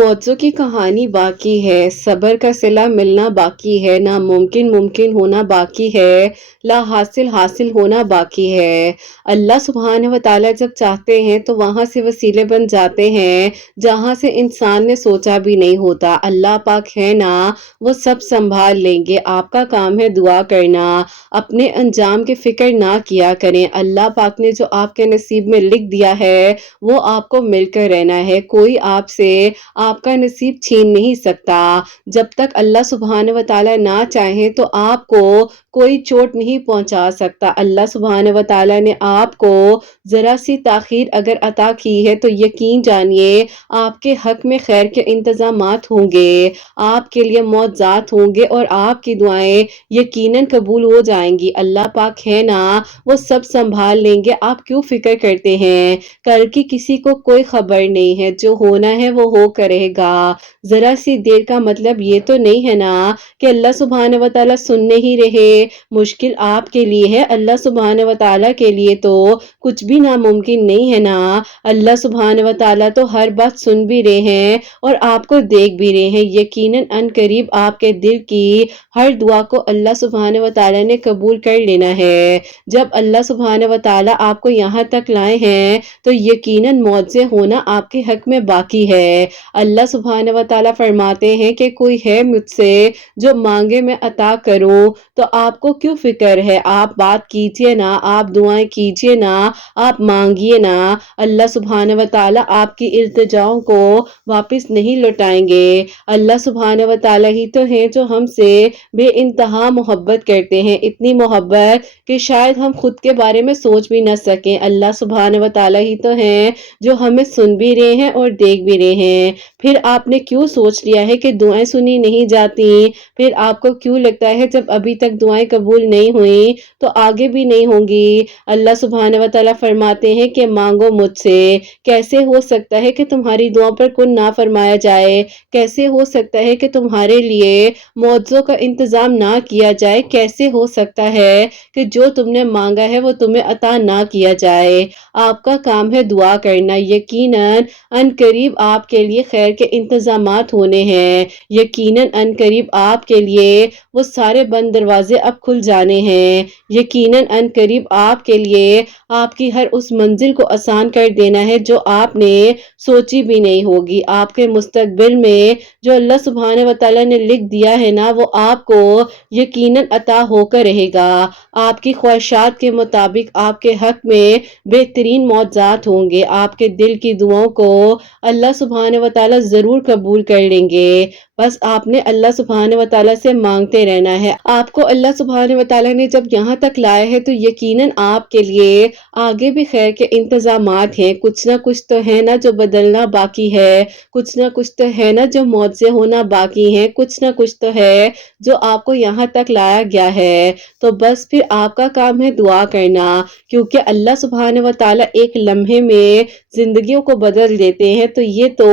मौजों की कहानी बाकी है, सब्र का सिला मिलना बाकी है, नामुमकिन मुमकिन होना बाकी है, ला हासिल हासिल होना बाकी है। अल्लाह सुब्हानहू व तआला जब चाहते हैं तो वहां से वसीले बन जाते हैं जहां से इंसान ने सोचा भी नहीं होता। अल्लाह पाक है ना, वो सब संभाल लेंगे। आपका काम है दुआ करना, अपने अंजाम की फिक्र ना किया करें। अल्लाह पाक ने जो आपके नसीब में लिख दिया है वो आपको मिलकर रहना है। कोई आपसे आपका नसीब छीन नहीं सकता। जब तक अल्लाह सुब्हानहू व तआला ना चाहे तो आपको कोई चोट नहीं पहुंचा सकता। अल्लाह सुब्हानहू व तआला ने आपको जरा सी ताखीर अगर अता की है तो यकीन जानिए आपके हक में खैर के इंतजामात होंगे, आपके लिए मौजज़ात होंगे और आपकी दुआएं यकीनन कबूल हो जाएंगी। अल्लाह पाक है ना, वो सब संभाल लेंगे। आप क्यों फिक्र करते हैं? कल की किसी को कोई खबर नहीं है, जो होना है वो होकर रहेगा। जरा सी देर का मतलब ये तो नहीं है ना कि अल्लाह सुब्हानहू व तआला सुनने ही रहे। मुश्किल आपके लिए है, अल्लाह सुब्हानहू व तआला के लिए तो कुछ भी नामुमकिन नहीं है ना। अल्लाह सुब्हानहू व तआला तो हर बात सुन भी रहे हैं और आपको देख भी रहे हैं। यकीनन अनकरीब आपके दिल की हर दुआ को अल्लाह सुब्हानहू व तआला ने कबूल कर लेना है। जब अल्लाह सुब्हानहू व तआला आपको यहाँ तक लाए हैं तो यकीनन मौजज़े होना आपके हक में बाकी है। अल्लाह सुब्हानहू व तआला फरमाते हैं कि कोई है मुझसे जो मांगे मैं अता करूं, तो आपको क्यों फिक्र है? आप बात कीजिए ना, आप दुआएं कीजिए ना, आप मांगिए ना। अल्लाह सुब्हानहू व तआला आपकी इल्तिजाओं को वापस नहीं लौटाएंगे। अल्लाह सुब्हानहू व तआला ही तो हैं जो हमसे बेइंतहा मोहब्बत करते हैं, इतनी मोहब्बत कि शायद हम खुद के बारे में सोच भी न सकें। अल्लाह सुब्हानहू व तआला ही तो हैं जो हमें सुन भी रहे हैं और देख भी रहे हैं। फिर आपने क्यों सोच लिया है कि दुआएं सुनी नहीं जाती? फिर आपको क्यों लगता है जब अभी तक दुआएं कबूल नहीं हुई तो आगे भी नहीं होंगी? अल्लाह सुब्हानहू व तआला फरमाते हैं कि मांगो मुझसे। कैसे हो सकता है कि तुम्हारी दुआ पर कुन ना फरमाया जाए? कैसे हो सकता है कि तुम्हारे लिए मौजों का इंतजाम ना किया जाए? कैसे हो सकता है कि जो तुमने मांगा है वो तुम्हें अता ना किया जाए? आपका काम है दुआ करना। यकीनन अनकरीब आपके लिए खैर के इंतजामात होने हैं। यकीनन अनकरीब आपके लिए वो सारे बंद दरवाजे अब खुल जाने हैं। यकीनन अनकरीब आपके लिए आपकी हर उस मंजिल को आसान कर देना है जो आपने सोची भी नहीं होगी। आपके मुस्तकबिल में जो अल्लाह सुब्हानहू व तआला ने लिख दिया है ना, वो आपको यकीनन अता होकर रहेगा। आपकी ख्वाहिशात के मुताबिक आपके हक में बेहतरीन मौजज़ात होंगे। आपके दिल की दुआओं को अल्लाह सुब्हानहू व तआला ज़रूर कबूल कर लेंगे। बस आपने अल्लाह सुब्हानहू व तआला से मांगते रहना है। आपको अल्लाह सुब्हानहू व तआला ने जब यहाँ तक लाया है तो यकीनन आपके लिए आगे भी खैर के इंतजामात हैं। कुछ ना कुछ तो है ना जो बदलना बाकी है, कुछ ना कुछ तो है ना जो मौजज़े होना बाकी हैं, कुछ ना कुछ तो है जो आपको यहाँ तक लाया गया है। तो बस फिर आपका काम है दुआ करना, क्योंकि अल्लाह सुब्हानहू व तआला एक लम्हे में जिंदगियों को बदल देते हैं। तो ये तो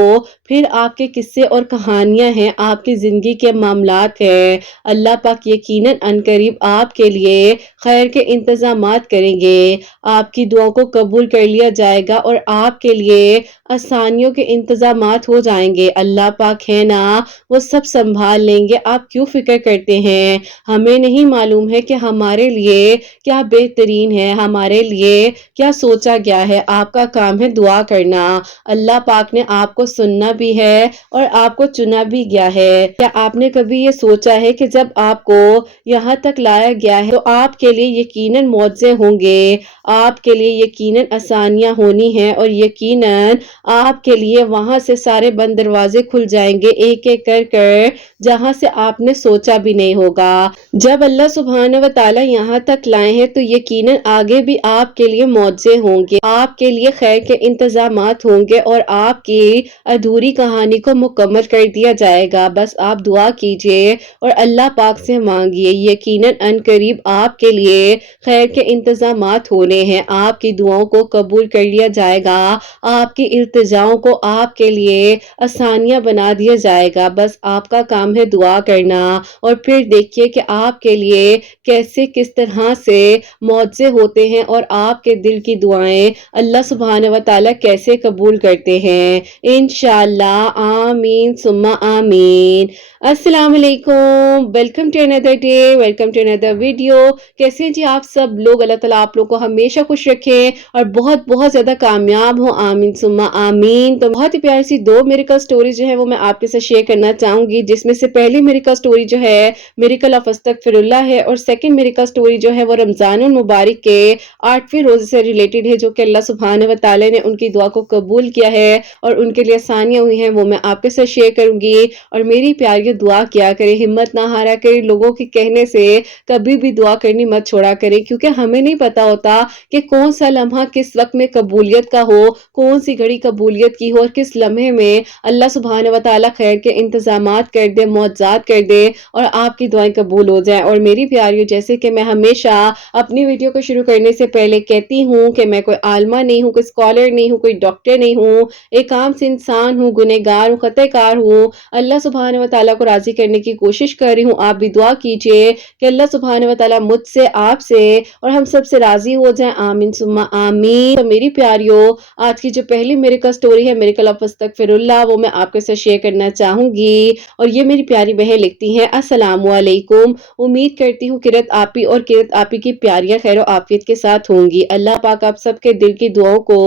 फिर आपके किस्से और कहानियां हैं, आपकी जिंदगी के मामलात हैं। अल्लाह पाक यकीनन अनकरीब आपके लिए खैर के इंतजामात करेंगे, आपकी दुआओं को कबूल कर लिया जाएगा और आपके लिए आसानियों के इंतजामात हो जाएंगे। अल्लाह पाक है ना, वो सब संभाल लेंगे। आप क्यों फिक्र करते हैं? हमें नहीं मालूम है कि हमारे लिए क्या बेहतरीन है, हमारे लिए क्या सोचा गया है। आपका काम है दुआ करना। अल्लाह पाक ने आपको सुनना भी है और आपको चुना भी गया है। क्या आपने कभी ये सोचा है कि जब आपको यहाँ तक लाया गया है तो आपके लिए यकीनन मौजज़े होंगे, आपके लिए यकीनन आसानियां होनी हैं और यकीनन आपके लिए वहां से सारे बंद दरवाजे खुल जाएंगे एक एक कर कर, जहां से आपने सोचा भी नहीं होगा। जब अल्लाह सुब्हानहू व तआला यहाँ तक लाए हैं तो यकीनन आगे भी आपके लिए मौजज़े होंगे, आपके लिए खैर के इंतजामात होंगे और आपकी अधूरी कहानी को मुकम्मल कर दिया जाएगा। बस आप दुआ कीजिए और अल्लाह पाक से मांगिए। यकीनन अनकरीब आपके लिए खैर के इंतजामात होने हैं, आपकी दुआओं को कबूल कर लिया जाएगा, आपकी इल्तिजाओं को आपके लिए आसानियां बना दिया जाएगा। बस आपका काम है दुआ करना और फिर देखिए कि आपके लिए कैसे किस तरह से मौजज़े होते हैं और आपके दिल की दुआएं अल्लाह सुब्हानहू व तआला कैसे कबूल करते हैं। इंशाअल्लाह इंशाअल्लाह। आमीन सुम्मा आमीन। अस्सलाम वालेकुम, welcome to another day, welcome to another video. कैसे हैं जी आप सब लोग? अल्लाह ताला आप लोग को हमेशा खुश रखे और बहुत बहुत ज्यादा कामयाब हो, आमीन सुम्मा आमीन। तो बहुत ही प्यारी सी दो मिरेकल स्टोरी जो है वो मैं आपके साथ शेयर करना चाहूंगी, जिसमें से पहली मिरेकल स्टोरी जो है मिरेकल ऑफ अस्तगफिरुल्लाह है, और सेकंड मिरेकल स्टोरी जो है वो रमजानुल मुबारक के 8वें रोजे से रिलेटेड है, जो कि अल्लाह सुब्हानहू व तआला ने उनकी दुआ को कबूल किया है और उनके लिए आसानियां हुई हैं, वो मैं आपके साथ शेयर करूंगी। और मेरी प्यारी दुआ किया करे, हिम्मत ना हारा करे, लोगों के कहने से कभी भी दुआ करनी मत छोड़ा करे, क्योंकि हमें नहीं पता होता कि कौन सा लम्हा किस वक्त में कबूलियत का हो, कौन सी घड़ी कबूलियत की हो, और किस लम्हे में अल्लाह सुब्हानहू व तआला खैर के इंतजामात कर दे, मौजज़ात कर दे और आपकी दुआएं कबूल हो जाएं। और मेरी प्यारियों, जैसे कि मैं हमेशा अपनी वीडियो को शुरू करने से पहले कहती हूँ कि मैं कोई आलमा नहीं हूँ, कोई स्कॉलर नहीं हूँ, कोई डॉक्टर नहीं हूँ, एक आम से इंसान हूँ, गुनहगार हूँ, खतकार हूँ। अल्लाह सुब्हानहू व तआला को राजी करने की कोशिश कर रही हूँ। आप भी दुआ कीजिए कि अल्लाह सुब्हानहू व तआला मुझसे, आपसे और हम सब से राजी हो जाए, आमीन सुम्मा आमीन। तो मेरी प्यारियों, आज की जो पहली मिरेकल स्टोरी है मिरेकल ऑफ अस्तगफिरुल्लाह, वो मैं आपके साथ शेयर करना चाहूंगी। और ये मेरी प्यारी बहन लिखती हैं, अस्सलामु अलैकुम। उम्मीद करती हूँ किरत आपी और किरत आपी की प्यारियां खैर आफियत के साथ होंगी। अल्लाह पाक आप सबके दिल की दुआओं को,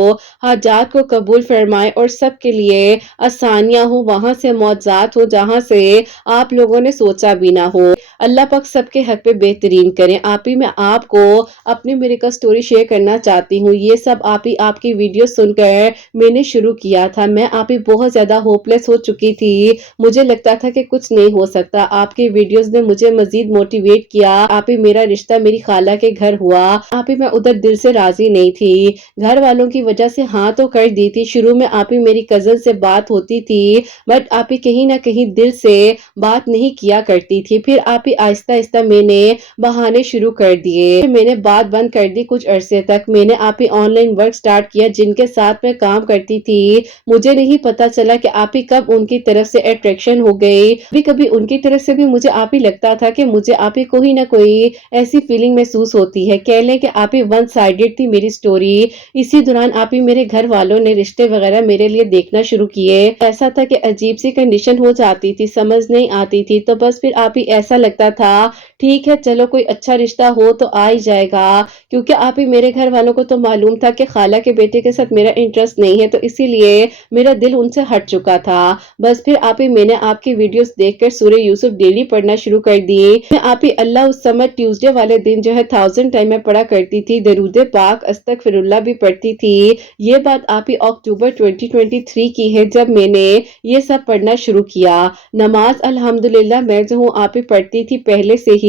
हाजात को कबूल फरमाए और सबके लिए आसानियां हो, वहां से मौजज़ात हो जहां से आप लोगों ने सोचा भी ना हो। अल्लाह पाक सबके हक पे बेहतरीन करें। आप ही मैं आपको अपनी मिरेकल स्टोरी शेयर करना चाहती हूँ। ये सब आप ही आपकी वीडियो सुनकर मैंने शुरू किया था। मैं आप ही बहुत ज्यादा होपलेस हो चुकी थी, मुझे लगता था कि कुछ नहीं हो सकता। आपकी वीडियोस ने मुझे मजीद मोटिवेट किया। आप ही मेरा रिश्ता मेरी खाला के घर हुआ। आप ही मैं उधर दिल से राजी नहीं थी, घर वालों की वजह से हाँ तो कर दी थी। शुरू में आप ही मेरी कजन से बात होती थी, बट आप ही कहीं ना कहीं दिल से बात नहीं किया करती थी। फिर आप ही आहिस्ता आहिस्ता मैंने बहाने शुरू कर दिए, मैंने बात बंद कर दी। कुछ अरसे तक मैंने आप ही ऑनलाइन वर्क स्टार्ट किया, जिनके साथ मैं काम करती थी। मुझे नहीं पता चला कि आप ही कब उनकी तरफ से अट्रैक्शन हो गई। कभी कभी उनकी तरफ से भी मुझे आप ही लगता था कि मुझे आप ही कोई ना कोई ऐसी फीलिंग महसूस होती है। कह लें कि आप ही वन साइडेड थी मेरी स्टोरी। इसी दौरान आप ही मेरे घर वालों ने रिश्ते वगैरह मेरे लिए देखना शुरू किए। ऐसा था कि अजीब सी कंडीशन हो जाती थी, समझ नहीं आती थी। तो बस फिर आप ही ऐसा लगता था ठीक है चलो कोई अच्छा रिश्ता हो तो आ ही जाएगा, क्योंकि आप ही मेरे घर वालों को तो मालूम था कि खाला के बेटे के साथ मेरा इंटरेस्ट नहीं है, तो इसीलिए मेरा दिल उनसे हट चुका था। बस फिर आप ही मैंने आपकी वीडियोस देखकर सूरह यूसुफ डेली पढ़ना शुरू कर दी। मैं आप ही अल्लाह उस समय ट्यूसडे वाले दिन जो है 1000 टाइम में पढ़ा करती थी, दरूद पाक अस्तगफिरुल्लाह भी पढ़ती थी। ये बात आप ही अक्टूबर 2023 की है, जब मैंने ये सब पढ़ना शुरू किया। नमाज अल्हम्दुलिल्लाह मैं जो हूँ आप ही पढ़ती थी पहले से ही,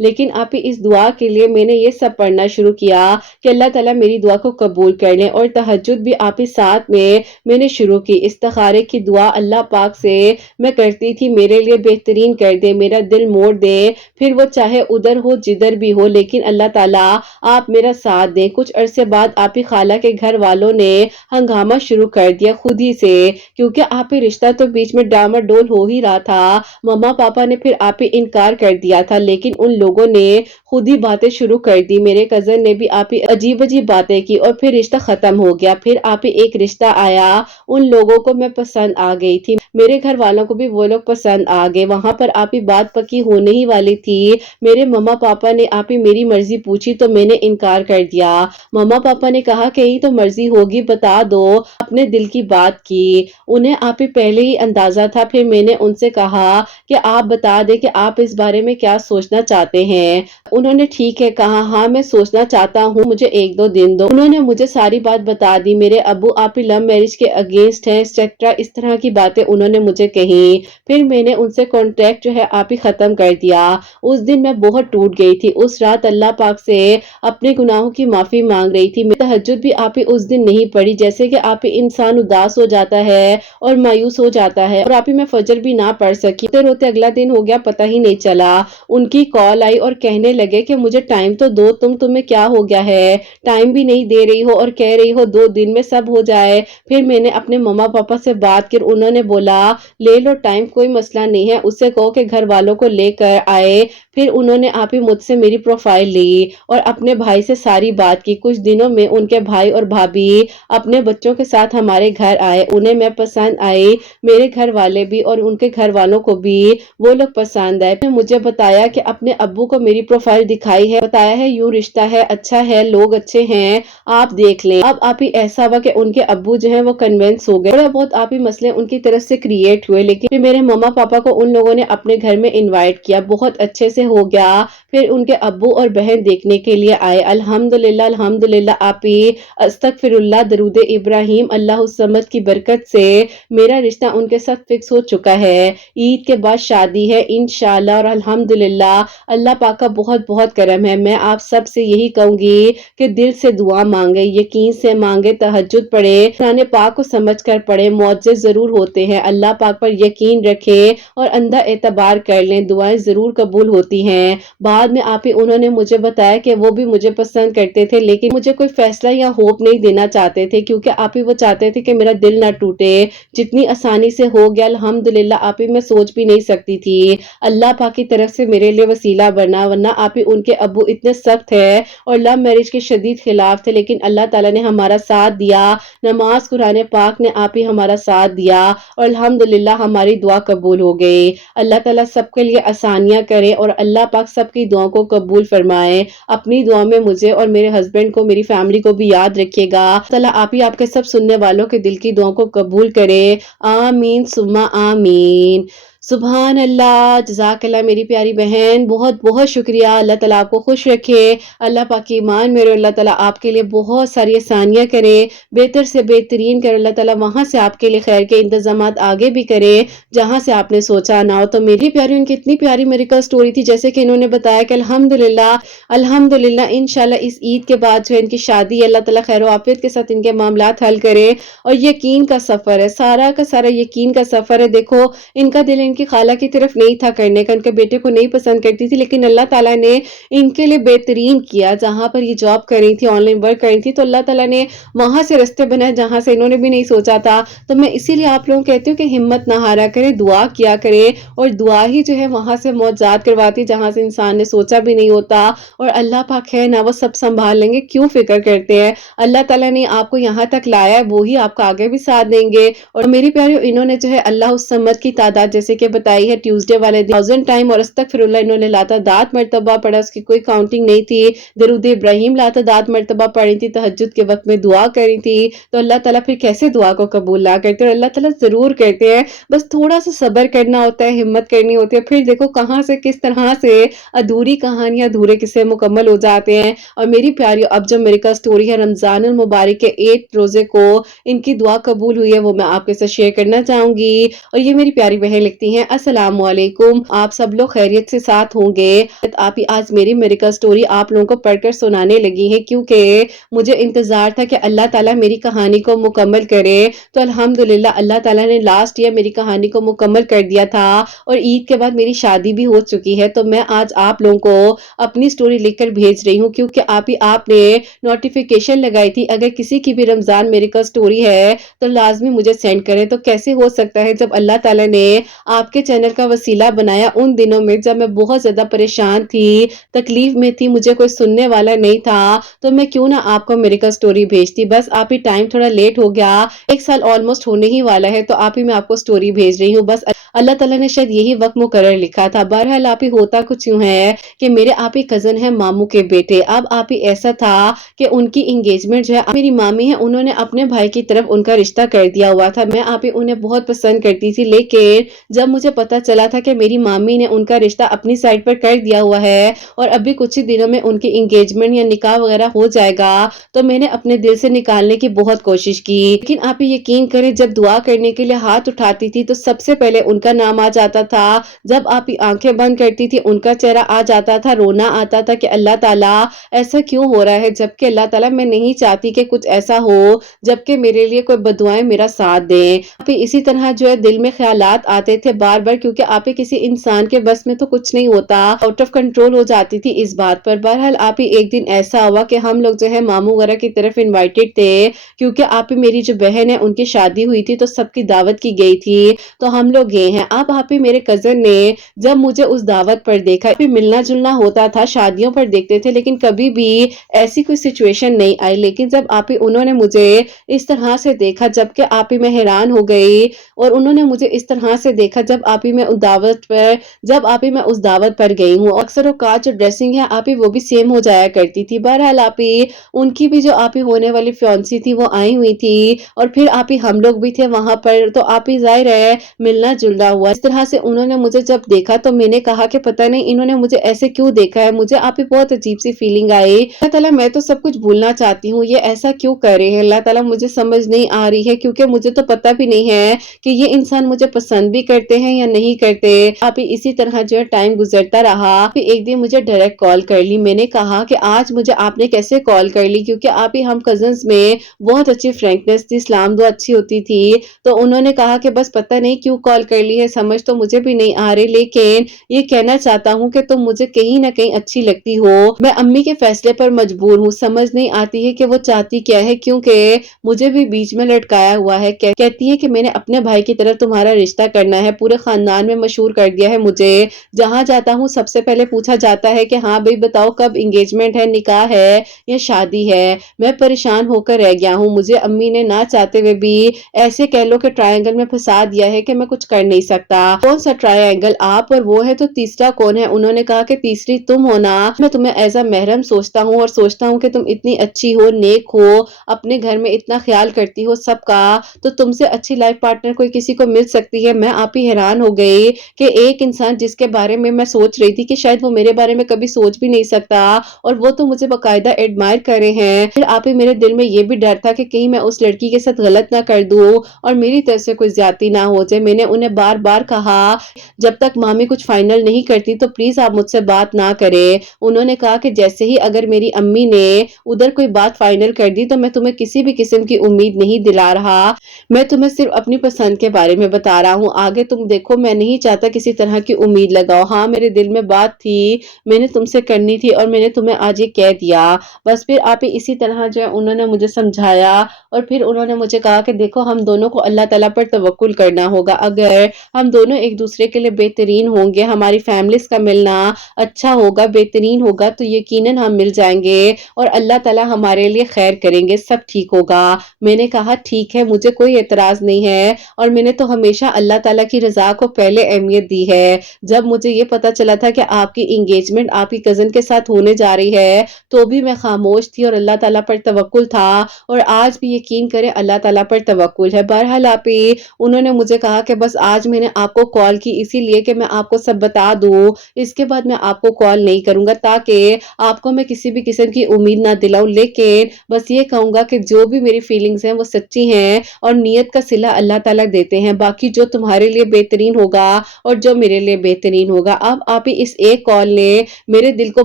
लेकिन आप ही इस दुआ के लिए मैंने ये सब पढ़ना शुरू किया कि अल्लाह ताला मेरी दुआ को कबूल कर ले। और तहज्जुद भी आप ही साथ में मैंने शुरू की। इस्तिखारे की दुआ अल्लाह पाक से मैं करती थी, मेरे लिए बेहतरीन कर दे, मेरा दिल मोड़ दे, फिर वो चाहे उधर हो जिधर भी हो, लेकिन अल्लाह ताला आप मेरा साथ दें। कुछ अरसे बाद आप ही खाला के घर वालों ने हंगामा शुरू कर दिया खुद ही से, क्योंकि आप ही रिश्ता तो बीच में डामाडोल हो ही रहा था। मम्मा पापा ने फिर आप ही इनकार कर दिया था, लेकिन उन लोगों ने खुद ही बातें शुरू कर दी। मेरे कजन ने भी आप ही अजीब अजीब बातें की और फिर रिश्ता खत्म हो गया। फिर आप ही एक रिश्ता आया, उन लोगों को मैं पसंद आ गई थी, मेरे घर वालों को भी वो लोग पसंद आ गए। वहां पर आप ही बात पक्की होने ही वाली थी। मेरे मम्मा पापा ने आप ही मेरी मर्जी पूछी तो मैंने इनकार कर दिया। मम्मा पापा ने कहा कहीं तो मर्जी होगी बता दो, अपने दिल की बात की। उन्हें आप ही पहले ही अंदाजा था। फिर मैंने उनसे कहा कि आप बता दें कि आप इस बारे में क्या सोचना चाहते हैं। उन्होंने ठीक है कहा, हाँ मैं सोचना चाहता हूँ, मुझे 1-2 दिन दो। उन्होंने मुझे सारी बात बता दी। मेरे अब्बू आप ही लव मैरिज के अगेंस्ट हैं एक्सेट्रा, इस तरह की बातें उन्होंने मुझे कही। फिर मैंने उनसे कॉन्टेक्ट जो है आप ही खत्म कर दिया। उस दिन मैं बहुत टूट गई थी। उस रात अल्लाह पाक से अपने गुनाहों की माफी मांग रही थी। मैं तहज्जुद भी आप ही उस दिन नहीं पड़ी, जैसे कि आप ही इंसान उदास हो जाता है और मायूस हो जाता है। और आप ही मैं फजर भी ना पढ़ सकी, रोते रोते अगला दिन हो गया, पता ही नहीं चला। उनकी कॉल आई और कहने लगे कि मुझे टाइम तो दो, तुम्हें क्या हो गया है, टाइम भी नहीं दे रही हो और कह रही हो 2 दिन में सब हो जाए। फिर मैंने अपने मम्मा पापा से बात की, उन्होंने बोला ले लो टाइम, कोई मसला नहीं है, उससे कहो कि घर वालों को लेकर आए। फिर उन्होंने आप ही मुझसे मेरी प्रोफाइल ली और अपने भाई से सारी बात की। कुछ दिनों में उनके भाई और भाभी अपने बच्चों के साथ हमारे घर आए। उन्हें मैं पसंद आई, मेरे घर वाले भी और उनके घर वालों को भी वो लोग पसंद आए। मुझे बताया कि अपने अब्बू को मेरी प्रोफाइल दिखाई है, बताया है यूं रिश्ता है, अच्छा है, लोग अच्छे हैं, आप देख लें। अब आप ही ऐसा हुआ कि उनके अब्बू जो है वो कन्विंस हो गए। थोड़ा बहुत आप ही मसले उनकी तरफ से क्रिएट हुए, लेकिन फिर मेरे मम्मा पापा को उन लोगों ने अपने घर में इन्वाइट किया, बहुत अच्छे से हो गया। फिर उनके अब्बू और बहन देखने के लिए आए। अल्हम्दुलिल्लाह अल्हम्दुलिल्लाह आप ही अस्तगफिरुल्लाह दरूद इब्राहिम अल्लाहु समद की बरकत से मेरा रिश्ता उनके साथ फिक्स हो चुका है। ईद के बाद शादी है इंशाल्लाह और अल्हम्दुलिल्लाह अल्लाह पाक का बहुत बहुत करम है। मैं आप सब से यही कहूंगी कि दिल से दुआ मांगे, यकीन से मांगे, तहज्जुद पढ़े, कुरान पाक को समझ कर पढ़े, मुअज्जिज़ जरूर होते हैं। अल्लाह पाक पर यकीन रखें और अंधा एतबार कर लें, दुआएं जरूर कबूल होती हैं। बाद में आप ही उन्होंने मुझे बताया कि वो भी मुझे पसंद करते थे, लेकिन मुझे कोई फैसला या होप नहीं देना चाहते थे, क्योंकि आप ही वो चाहते थे कि मेरा दिल ना टूटे। जितनी आसानी से हो गया अल्हम्दुलिल्लाह आप ही मैं सोच भी नहीं सकती थी। अल्लाह पाक की तरफ से मेरे लिए वसीला बना, वरना आप ही उनके अब्बू इतने सख्त है और लव मैरिज के शदीद खिलाफ थे, लेकिन अल्लाह ताला ने हमारा साथ दिया। नमाज कुरान पाक ने आप ही हमारा साथ दिया और अल्हम्दुलिल्लाह हमारी दुआ कबूल हो गई। अल्लाह ताला सबके लिए आसानियां करे और अल्लाह पाक सबकी दुआओं को कबूल फरमाए। अपनी दुआ में मुझे और मेरे हस्बैंड को, मेरी फैमिली को भी याद रखिएगा। ताला आप ही आपके सब सुनने वालों के दिल की दुआओं को कबूल करे। आमीन सुम्मा आमीन। सुभान अल्लाह, जज़ाकल्लाह मेरी प्यारी बहन, बहुत बहुत शुक्रिया। अल्लाह ताला आपको खुश रखे, अल्लाह पाक की ईमान में अल्लाह ताला आपके लिए बहुत सारी आसानियां करे, बेहतर से बेहतरीन करे। अल्लाह ताला वहां से आपके लिए खैर के इंतजामात आगे भी करे जहां से आपने सोचा ना हो। तो मेरी प्यारी, उनकी इतनी प्यारी मेरिकल स्टोरी थी, जैसे कि इन्होंने बताया कि अल्हम्दुलिल्लाह अल्हम्दुलिल्लाह इंशाल्लाह इस ईद के बाद जो है इनकी शादी, अल्लाह ताला खैर आफियत के साथ इनके मामलात हल करे। और यकीन का सफर है, सारा का सारा यकीन का सफर है। देखो इनका दिल इनकी खाला की तरफ नहीं था करने का, इनके बेटे को नहीं पसंद करती थी, लेकिन अल्लाह ताला ने इनके लिए बेहतरीन किया। जहां पर ये जॉब कर रही थी, ऑनलाइन वर्क कर रही थी, तो अल्लाह ताला ने वहां से रास्ते बनाए जहां से इन्होंने भी नहीं सोचा था। तो मैं इसीलिए आप लोगों को कहती हूँ कि हिम्मत ना हारा करें, दुआ किया करें, और दुआ ही जो है वहां से मौजाद करवाती जहां से इंसान ने सोचा भी नहीं होता। और अल्लाह पाक है ना, वो सब संभाल लेंगे, क्यों फिक्र करते हैं। अल्लाह ताला ने आपको यहाँ तक लाया है, वो ही आपको आगे भी साथ देंगे। और मेरी प्यारी, इन्होंने जो है अल्लाह उस समत की तादाद जैसे कि बताई है, ट्यूसडे वाले दिन 1000 टाइम और अस्तगफिरुल्लाह इन्होंने लातादात मर्तबा पढ़ा, उसकी कोई काउंटिंग नहीं थी। दरूद इब्राहिम लातादात मर्तबा पढ़ी थी, तहज्जुद के वक्त में दुआ करी थी। तो अल्लाह ताला फिर कैसे दुआ को कबूल ना करते, और अल्लाह ताला जरूर करते हैं, बस थोड़ा सा सब्र करना होता है, हिम्मत करनी होती है। फिर देखो कहां से किस तरह से अधूरी कहानियां, अधूरे किस्से मुकम्मल हो जाते हैं। और मेरी प्यारी, अब जो मेरी का स्टोरी है रमजान अल मुबारक के 8 रोजे को इनकी दुआ कबूल हुई है, वो मैं आपके साथ शेयर करना चाहूंगी। और ये मेरी प्यारी बहन लिखती हैं, अस्सलाम वालेकुम, आप सब लोग खैरियत से साथ होंगे। आप ही आज मेरी मेरिकल स्टोरी आप लोगों को पढ़कर सुनाने लगी है, क्योंकि मुझे इंतजार था कि अल्लाह ताला मेरी कहानी को मुकम्मल करे। तो अल्हम्दुलिल्लाह अल्लाह ताला ने लास्ट ईयर मेरी कहानी को मुकम्मल कर दिया था और ईद के बाद मेरी शादी भी हो चुकी है। तो मैं आज आप लोगों को अपनी स्टोरी लिखकर भेज रही हूँ, क्योंकि आप ही आपने नोटिफिकेशन लगाई थी अगर किसी की भी रमजान मेरिकल स्टोरी है तो लाजमी मुझे सेंड करें। तो कैसे हो सकता है जब अल्लाह ताला ने आपके चैनल का वसीला बनाया उन दिनों में जब मैं बहुत ज्यादा परेशान थी, तकलीफ में थी, मुझे कोई सुनने वाला नहीं था, तो मैं क्यों ना आपको मेरिकल स्टोरी भेजती। बस आप ही टाइम थोड़ा लेट हो गया, 1 साल ऑलमोस्ट होने ही वाला है, तो आप ही मैं आपको स्टोरी भेज रही हूँ। बस अल्लाह ताला ने शायद यही वक्त मुकर्रर लिखा था। बहरहाल आप ही होता कुछ यूं है कि मेरे आप ही कजन है मामू के बेटे। अब आप ही ऐसा था कि उनकी इंगेजमेंट जो है, मेरी मामी है उन्होंने अपने भाई की तरफ उनका रिश्ता कर दिया हुआ था। मैं आप ही उन्हें बहुत पसंद करती थी, लेकिन जब मुझे पता चला था कि मेरी मामी ने उनका रिश्ता अपनी साइड पर कर दिया हुआ है और अभी कुछ ही दिनों में उनकी इंगेजमेंट या निकाह वगैरह हो जाएगा, तो मैंने अपने दिल से निकालने की बहुत कोशिश की। लेकिन आप यकीन करें, जब दुआ करने के लिए हाथ उठाती थी तो सबसे पहले उनका नाम आ जाता था। जब आप आंखें बंद करती थी उनका चेहरा आ जाता था, रोना आता था कि अल्लाह ताला ऐसा क्यों हो रहा है, जबकि अल्लाह ताला मैं नहीं चाहती कि कुछ ऐसा हो जबकि मेरे लिए कोई बदुआएं मेरा साथ दें। आप इसी तरह जो है दिल में ख्यालात आते थे बार बार, क्योंकि आप किसी इंसान के बस में तो कुछ नहीं होता, आउट ऑफ कंट्रोल हो जाती थी इस बात पर। बहरहाल आप ही एक दिन ऐसा हुआ कि हम लोग जो है मामू वगैरह की तरफ इन्वाइटेड थे, क्योंकि आप ही मेरी जो बहन है उनकी शादी हुई थी तो सबकी दावत की गई थी, तो हम लोग गए ہیں. اب آپ ہی میرے کزن نے جب مجھے اس دعوت پر دیکھا، ملنا جلنا ہوتا تھا، شادیوں پر دیکھتے تھے، لیکن کبھی بھی ایسی کوئی سچویشن نہیں آئی. لیکن جب آپ ہی انہوں نے مجھے اس طرح سے دیکھا، جبکہ آپ ہی میں حیران ہو گئی، اور انہوں نے مجھے اس طرح سے دیکھا جب آپ ہی میں اس دعوت پر گئی ہوں. اکثر اوقات جو ڈریسنگ ہے آپ ہی وہ بھی سیم ہو جایا کرتی تھی. بہرحال آپ ہی ان کی بھی جو آپ ہی ہونے والی فیونسی تھی وہ آئی ہوئی تھی، اور پھر آپ ہی ہم لوگ بھی تھے وہاں پر، تو آپ ہی ظاہر ہے ملنا جلنا ہوا. اس طرح سے انہوں نے مجھے جب دیکھا تو میں نے کہا کہ پتہ نہیں انہوں نے مجھے ایسے کیوں دیکھا ہے. مجھے آپ ہی بہت عجیب سی فیلنگ آئی. اللہ تعالیٰ میں تو سب کچھ بھولنا چاہتی ہوں، یہ ایسا کیوں کر رہے ہیں؟ اللہ تعالیٰ مجھے سمجھ نہیں آ رہی ہے، کیونکہ مجھے تو پتہ بھی نہیں ہے کہ یہ انسان مجھے پسند بھی کرتے ہیں یا نہیں کرتے. آپ ہی اسی طرح جو ہے ٹائم گزرتا رہا. پھر ایک دن مجھے ڈائریکٹ کال کر لی. میں نے کہا کہ آج مجھے آپ نے کیسے کال کر لی، کیونکہ آپ ہی ہم کزنز میں بہت اچھی فرینکنیس تھی، سلام دعا اچھی ہوتی تھی. تو انہوں نے کہا کہ بس پتہ نہیں کیوں کال کر لی ہے، سمجھ تو مجھے بھی نہیں آ رہی، لیکن یہ کہنا چاہتا ہوں کہ تم مجھے کہیں نہ کہیں اچھی لگتی ہو. میں امی کے فیصلے پر مجبور ہوں، سمجھ نہیں آتی ہے کہ وہ چاہتی کیا ہے، کیونکہ مجھے بھی بیچ میں لٹکایا ہوا ہے. کہتی ہے کہ میں نے اپنے بھائی کی طرف تمہارا رشتہ کرنا ہے، پورے خاندان میں مشہور کر دیا ہے مجھے. جہاں جاتا ہوں سب سے پہلے پوچھا جاتا ہے کہ ہاں بھائی بتاؤ کب انگیجمنٹ ہے، نکاح ہے یا شادی ہے. میں پریشان ہو کر رہ گیا ہوں. مجھے امی نے نہ چاہتے ہوئے بھی ایسے کہہ لو کہ ٹرائنگل میں پھنسا دیا ہے کہ میں کچھ کر نہیں سکتا. کون سا ٹرائنگل؟ آپ اور وہ ہے تو تیسرا کون ہے؟ انہوں نے کہا کہ تیسری تم ہونا. میں تمہیں ایز اے محرم سوچتا ہوں، اور سوچتا ہوں کہ تم اتنی اچھی ہو، نیک ہو، اپنے گھر میں اتنا خیال کرتی ہو سب کا، تو تم سے اچھی لائف پارٹنر کوئی کسی کو مل سکتی ہے. میں آپ ہی حیران ہو گئی کہ ایک انسان جس کے بارے میں سوچ رہی تھی کہ شاید وہ میرے بارے میں کبھی سوچ بھی نہیں سکتا، اور وہ تو مجھے باقاعدہ ایڈمائر کر رہے ہیں. پھر آپ ہی میرے دل میں یہ بھی ڈر تھا کہ کہیں میں اس لڑکی کے ساتھ غلط نہ کر دوں اور میری طرف سے کوئی زیادتی نہ ہو جائے. میں نے انہیں بار بار کہا جب تک مامی کچھ فائنل نہیں کرتی تو پلیز آپ مجھ سے بات نہ کریں. انہوں نے کہا کہ جیسے ہی اگر میری امی نے ادھر کوئی بات فائنل کر دی تو میں تمہیں کسی بھی قسم کی امید نہیں دلا رہا، میں تمہیں صرف اپنی پسند کے بارے میں بتا رہا ہوں، آگے تم دیکھو. میں نہیں چاہتا کسی طرح کی امید لگاؤ. ہاں میرے دل میں بات تھی، میں نے تم سے کرنی تھی، اور میں نے تمہیں آج یہ کہہ دیا. بس پھر آپ اسی طرح جو ہے انہوں نے مجھے سمجھایا، اور پھر انہوں نے مجھے کہا کہ دیکھو ہم دونوں کو اللہ تعالیٰ پر توکل کرنا ہوگا. اگر ہم دونوں ایک دوسرے کے لیے بہترین ہوں گے، ہماری فیملیز کا ملنا اچھا ہوگا، بہترین ہوگا، تو یقیناً ہم مل جائیں گے، اور اللہ تعالیٰ ہمارے لیے خیر کریں گے، سب ٹھیک ہوگا. میں نے کہا ٹھیک ہے، مجھے کوئی اعتراض نہیں ہے، اور میں نے تو ہمیشہ اللہ تعالیٰ کی رضا کو پہلے اہمیت دی ہے. جب مجھے یہ پتا چلا تھا کہ آپ کی انگیجمنٹ آپ کی کزن کے ساتھ ہونے جا رہی ہے تو بھی میں خاموش تھی، اور اللہ تعالیٰ پر توکل تھا، اور آج بھی یقین کرے اللہ تعالیٰ پر توکل ہے. بہرحال آپ ہی انہوں نے مجھے کہا کہ بس آج میں نے آپ کو کال کی اسی لیے کہ میں آپ کو سب بتا دوں، اس کے بعد میں آپ کو کال نہیں کروں گا تاکہ آپ کو میں کسی بھی قسم کی امید نہ دلاؤں، لیکن بس یہ کہوں گا کہ جو بھی میری فیلنگز ہیں وہ سچی ہیں، اور نیت کا صلہ اللہ تعالیٰ دیتے ہیں. باقی جو تمہارے لیے بہترین ہوگا اور جو میرے لیے بہترین ہوگا. اب آپ ہی اس ایک کال نے میرے دل کو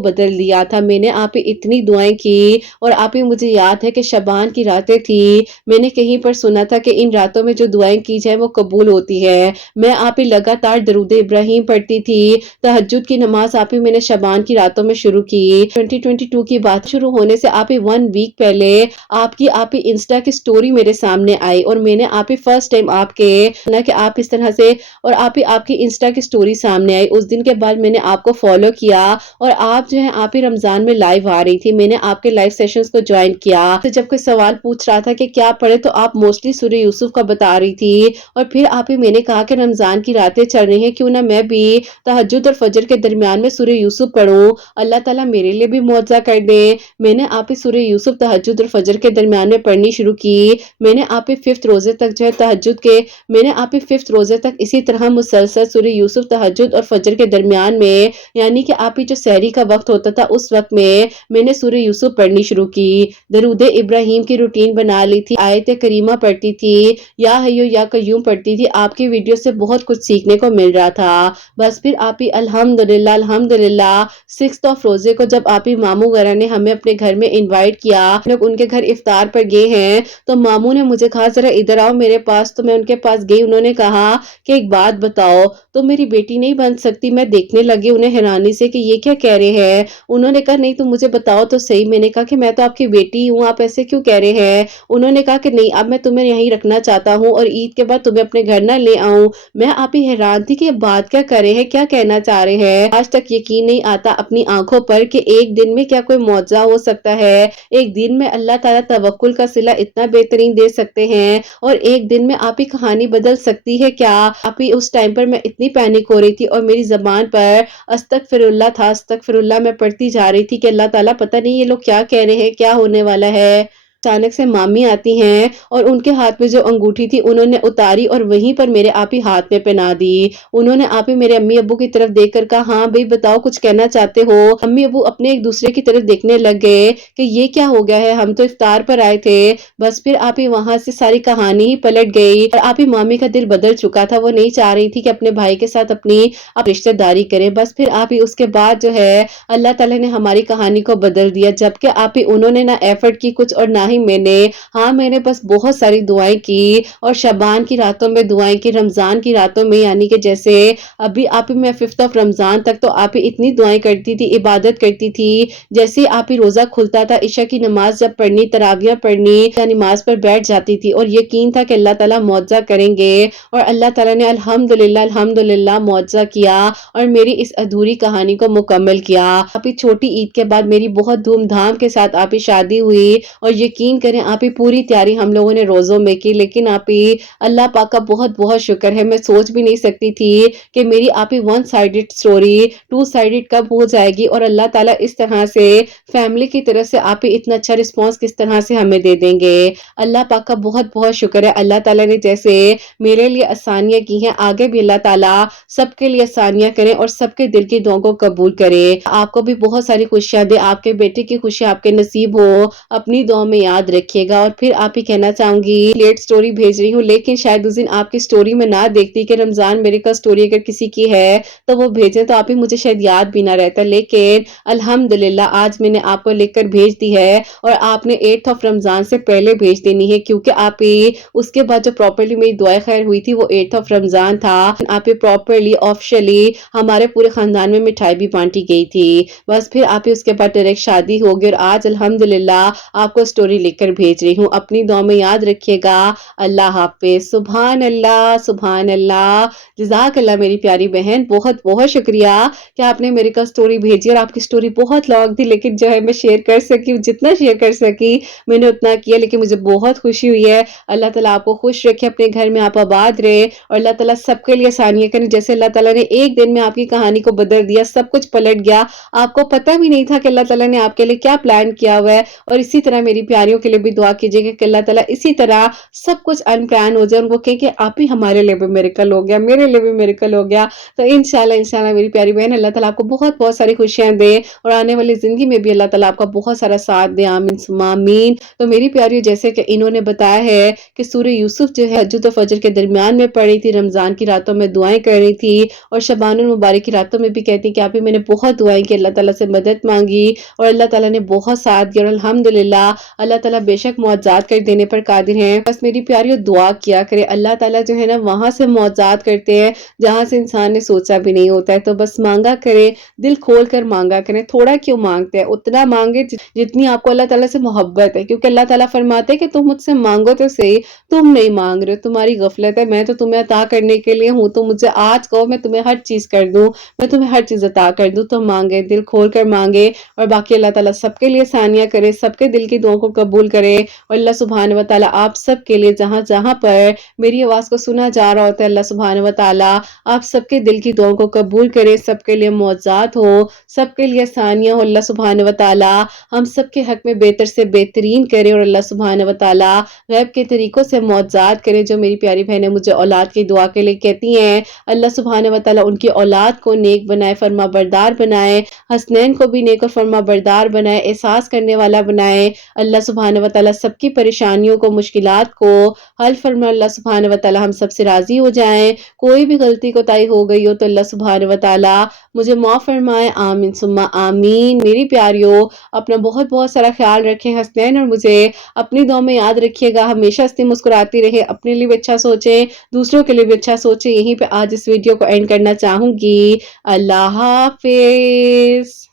بدل دیا تھا. میں نے آپ ہی اتنی دعائیں کی، اور آپ ہی مجھے یاد ہے کہ شبان کی راتیں تھی، میں نے کہیں پر سنا تھا کہ ان راتوں میں جو دعائیں کی جائیں وہ قبول ہوتی ہے. میں آپ ہی لگاتار درود ابراہیم پڑھتی تھی. تہجد کی نماز آپ ہی میں نے شبان کی راتوں میں شروع کی. 2022 کی بات شروع ہونے سے آپ ہی 1 ویک پہلے آپ ہی انسٹا کی سٹوری میرے سامنے آئی، اور میں نے آپ ہی فرسٹ ٹائم آپ کے سنا کہ آپ اس طرح سے، اور آپ کی انسٹا کی سٹوری سامنے آئی. اس دن کے بعد میں نے آپ کو فالو کیا، اور آپ جو ہے آپ ہی رمضان میں لائیو آ رہی تھی. میں نے آپ کے لائیو سیشنز کو جوائن کیا. تو جب کوئی سوال پوچھ رہا تھا کہ کیا پڑھے تو آپ موسٹلی سورہ یوسف کا بتا رہی تھی. اور پھر آپ ہی میں نے کہا کہ رمضان کی راتیں چل رہی ہیں، کیوں نہ میں بھی تہجد اور فجر کے درمیان میں سورہ یوسف پڑھوں، اللہ تعالیٰ میرے لیے بھی معجزہ کر دے. میں نے آپ ہی سورہ یوسف تہجد اور فجر کے درمیان میں پڑھنی شروع کی. میں نے آپ ہی 5th روزے تک جو ہے تہجد کے، میں نے آپ ہی 5th روزے تک اسی طرح مسلسل سورہ یوسف تہجد اور فجر کے درمیان میں، یعنی کہ آپ ہی جو سحری کا وقت ہوتا تھا اس وقت میں نے سورہ یوسف پڑھنی شروع کی. درود ابراہیم کی روٹین بنا لی تھی، آیت کریمہ پڑھتی تھی، یا حیو یا قیوم پڑھتی تھی. آپ کی ویڈیو سے بہت کچھ سیکھنے کو مل رہا تھا. بس پھر آپ ہی الحمدللہ 6th آف روزے کو جب آپ ہی ماموں وغیرہ نے ہمیں اپنے گھر میں انوائٹ کیا، لوگ ان کے گھر افطار پر گئے ہیں، تو ماموں نے مجھے کہا ذرا ادھر آؤ میرے پاس. تو میں ان کے پاس گئی. انہوں نے کہا کہ ایک بات بتاؤ، تو میری بیٹی نہیں بن سکتی؟ میں دیکھنے لگی انہیں حیرانی سے کہ یہ کیا کہہ رہے ہیں. انہوں نے کہا نہیں تم مجھے بتاؤ تو صحیح. میں نے کہا کہ میں تو آپ کی بیٹی ہوں، آپ ایسے کیوں کہہ رہے ہیں؟ انہوں نے کہا کہ نہیں اب میں تمہیں یہیں رکھنا چاہتا ہوں، اور عید کے بعد تمہیں اپنے گھر نہ لے آؤں. میں آپ ہی حیران تھی کہ یہ بات کیا کر رہے ہیں، کیا کہنا چاہ رہے ہیں۔ آج تک یقین نہیں آتا اپنی آنکھوں پر کہ ایک دن میں کیا کوئی معجزہ ہو سکتا ہے، ایک دن میں اللہ تعالیٰ توکل کا صلہ اتنا بہترین دے سکتے ہیں، اور ایک دن میں آپ ہی کہانی بدل سکتی ہے کیا۔ آپ ہی اس ٹائم پر میں اتنی پینک ہو رہی تھی اور میری زبان پر استغفر اللہ تھا، استغفر اللہ میں پڑھتی جا رہی تھی کہ اللہ تعالیٰ پتہ نہیں یہ لوگ کیا کہہ رہے ہیں، کیا ہونے والا ہے۔ اچانک سے مامی آتی ہیں اور ان کے ہاتھ میں جو انگوٹھی تھی انہوں نے اتاری اور وہیں پر میرے آپ ہی ہاتھ میں پہنا دی۔ انہوں نے آپ ہی میرے امی ابو کی طرف دیکھ کر کہا، ہاں بھئی بتاؤ کچھ کہنا چاہتے ہو۔ امی ابو اپنے ایک دوسرے کی طرف دیکھنے لگ گئے کہ یہ کیا ہو گیا ہے، ہم تو افطار پر آئے تھے۔ بس پھر آپ ہی وہاں سے ساری کہانی ہی پلٹ گئی اور آپ ہی مامی کا دل بدل چکا تھا، وہ نہیں چاہ رہی تھی کہ اپنے بھائی کے ساتھ اپنی رشتہ داری کرے۔ بس پھر آپ ہی اس کے بعد جو ہے اللہ تعالیٰ نے ہماری کہانی کو بدل دیا، جبکہ آپ ہی انہوں نے نہ ایفرٹ کی کچھ اور نہ ہی میں نے۔ ہاں میں نے بس بہت ساری دعائیں کی اور شعبان کی راتوں میں دعائیں کی، رمضان کی راتوں میں، یعنی کہ جیسے ابھی آپ ہی میں 5 رمضان تک تو آپ ہی اتنی دعائیں کرتی تھی، عبادت کرتی تھی، جیسے آپ ہی روزہ کھلتا تھا عشاء کی نماز جب پڑھنی، تراویح پڑھنی، نماز پر بیٹھ جاتی تھی اور یقین تھا کہ اللہ تعالیٰ معجزہ کریں گے، اور اللہ تعالیٰ نے الحمدللہ معجزہ کیا اور میری اس ادھوری کہانی کو مکمل کیا۔ آپ ہی چھوٹی عید کے بعد میری بہت دھوم دھام کے ساتھ آپ ہی شادی ہوئی، اور یقین کریں آپ ہی پوری تیاری ہم لوگوں نے روزوں میں کی، لیکن آپ ہی اللہ پاک کا بہت بہت شکر ہے، میں سوچ بھی نہیں سکتی تھی کہ میری آپ ہی 1 سائیڈڈ سٹوری 2 سائیڈڈ کب ہو جائے گی، اور اللہ تعالیٰ اس طرح سے فیملی کی طرف سے آپ ہی اتنا اچھا رسپانس کس طرح سے ہمیں دے دیں گے۔ اللہ پاک کا بہت بہت شکر ہے، اللہ تعالیٰ نے جیسے میرے لیے آسانیاں کی ہیں، آگے بھی اللہ تعالیٰ سب کے لیے آسانیاں کریں اور سب کے دل کی دعاؤں کو قبول کرے۔ آپ کو بھی بہت ساری خوشیاں دے، آپ کے بیٹے کی خوشیاں آپ کے نصیب ہو، اپنی دعاؤں میں یاد رکھیے گا۔ اور پھر آپ ہی کہنا چاہوں گی لیٹ سٹوری بھیج رہی ہوں، لیکن شاید اس دن آپ کی سٹوری میں نہ دیکھتی کہ رمضان میریکل سٹوری اگر کسی کی ہے تو وہ بھیجیں، تو آپ ہی مجھے شاید یاد بھی نہ رہتا، لیکن الحمدللہ آج میں نے آپ کو لکھ کر بھیج دی ہے، اور آپ نے 8 رمضان سے پہلے بھیج دینی ہے، کیونکہ آپ ہی اس کے بعد جو پراپرلی میری دعائیں خیر ہوئی تھی وہ 8 رمضان تھا۔ آپ ہی پراپرلی آفیشلی ہمارے پورے خاندان میں مٹھائی بھی بانٹی گئی تھی۔ بس پھر آپ ہی اس کے بعد ڈائریکٹ شادی ہو گئی، اور آج الحمدللہ آپ کو سٹوری لکھ کر بھیج رہی ہوں۔ اپنی دعا میں یاد رکھیے گا۔ اللہ حافظ۔ سبحان اللہ، سبحان اللہ، جزاک اللہ میری پیاری بہن، بہت بہت شکریہ کہ آپ نے میرے کا سٹوری بھیجی، اور آپ کی سٹوری بہت لانگ تھی لیکن جو ہے میں شیئر کر سکی، جتنا شیئر کر سکی میں نے اتنا کیا، لیکن مجھے بہت خوشی ہوئی ہے۔ اللہ تعالیٰ آپ کو خوش رکھے، اپنے گھر میں آپ آباد رہے، اور اللہ تعالیٰ سب کے لیے آسانیاں کریں، جیسے اللہ تعالیٰ نے ایک دن میں آپ کی کہانی کو بدل دیا، سب کچھ پلٹ گیا، آپ کو پتہ بھی نہیں تھا کہ اللہ تعالیٰ نے آپ کے لیے کیا پلان کیا ہوا ہے۔ اور اسی طرح میری پیاریوں کے لیے بھی دعا کیجیے گا کہ اللہ تعالیٰ اسی طرح سب کچھ ان پلان ہو جائے، اور وہ کہیں کہ آپ ہی ہمارے لیے بھی میریکل ہو گیا، میرے لیے بھی میریکل ہو گیا۔ تو انشاءاللہ میری پیاری بہن، اللہ تعالیٰ آپ کو بہت بہت ساری خوشیاں دے، اور آنے والی زندگی میں بھی اللہ تعالیٰ آپ کا بہت سارا ساتھ دے، آمین ثم آمین۔ تو میری پیاری، جیسے کہ انہوں نے بتایا ہے کہ سورہ یوسف جو ہے تہجد و فجر کے درمیان میں پڑھی تھی، رمضان کی راتوں میں دعائیں کر رہی تھی، اور شعبان المبارک کی راتوں میں بھی کہتی کہ آپ ہی میں نے بہت دعائیں کی، اللہ تعالیٰ سے مدد مانگی، اور اللہ تعالیٰ نے بہت ساتھ دیا، اور الحمدللہ اللہ تعالیٰ بے شک معجزات کر دینے پر قادر ہیں۔ بس میری پیاریوں دعا کیا کرے، اللہ تعالیٰ جو ہے نا وہاں سے معجزات کرتے ہیں جہاں سے انسان نے سوچا بھی نہیں ہوتا ہے۔ تو بس مانگا کرے، دل کھول کر مانگا کریں، تھوڑا کیوں مانگتے ہیں، اتنا مانگے جتنی آپ کو اللہ تعالیٰ سے محبت ہے، کیونکہ اللہ تعالیٰ فرماتے ہیں کہ تم مجھ سے مانگو تو صحیح، تم نہیں مانگ رہے، تمہاری غفلت ہے، میں تو تمہیں عطا کرنے کے لیے ہوں، تو مجھ سے آج کہو میں تمہیں ہر چیز کر دوں، میں تمہیں ہر چیز عطا کر دوں۔ تو مانگے، دل کھول کر مانگے، اور باقی اللہ تعالیٰ سب کے لیے آسانیاں کرے، سب کے دل کی دعاؤں کو قبول کرے، اور اللہ سبحانہ و تعالیٰ آپ سب کے لیے جہاں جہاں پر میری آواز کو سنا جا رہا ہوتا ہے، اللہ سبحانہ و تعالیٰ آپ سب کے دل کی دعاؤں کو قبول کرے، سب کے لیے معجزات ہو، سب کے لیے آسانیاں ہو، اللہ سبحانہ و تعالیٰ ہم سب کے حق میں بہتر سے بہترین کرے، اور اللہ سبحانہ و تعالیٰ غیب کے طریقوں سے معجزات کرے۔ جو میری پیاری بہنیں مجھے اولاد کی دعا کے لیے کہتی ہیں، اللہ سبحانہ و تعالیٰ ان کی اولاد کو نیک بنائے، فرما بردار بنائے، حسنین کو بھی نیک اور فرما بردار بنائے، احساس کرنے والا بنائے، اللہ سبحانہ و تعالیٰ سب کی پریشانیوں کو، مشکلات کو حل فرما، اللہ سبحانہ و تعالیٰ ہم سب سے راضی ہو جائیں، کوئی بھی غلطی کوتاہی ہو گئی ہو تو اللہ سبحانہ و تعالیٰ مجھے معاف فرمائے، آمین ثم آمین۔ میری پیاریوں اپنا بہت بہت سارا خیال رکھیں، حسنین اور مجھے اپنی دعا میں یاد رکھیے گا، ہمیشہ ہنستی مسکراتی رہے، اپنے لیے بھی اچھا سوچیں، دوسروں کے لیے بھی اچھا سوچیں۔ یہیں پہ آج اس ویڈیو کو اینڈ کرنا چاہوں گی۔ اللہ حافظ۔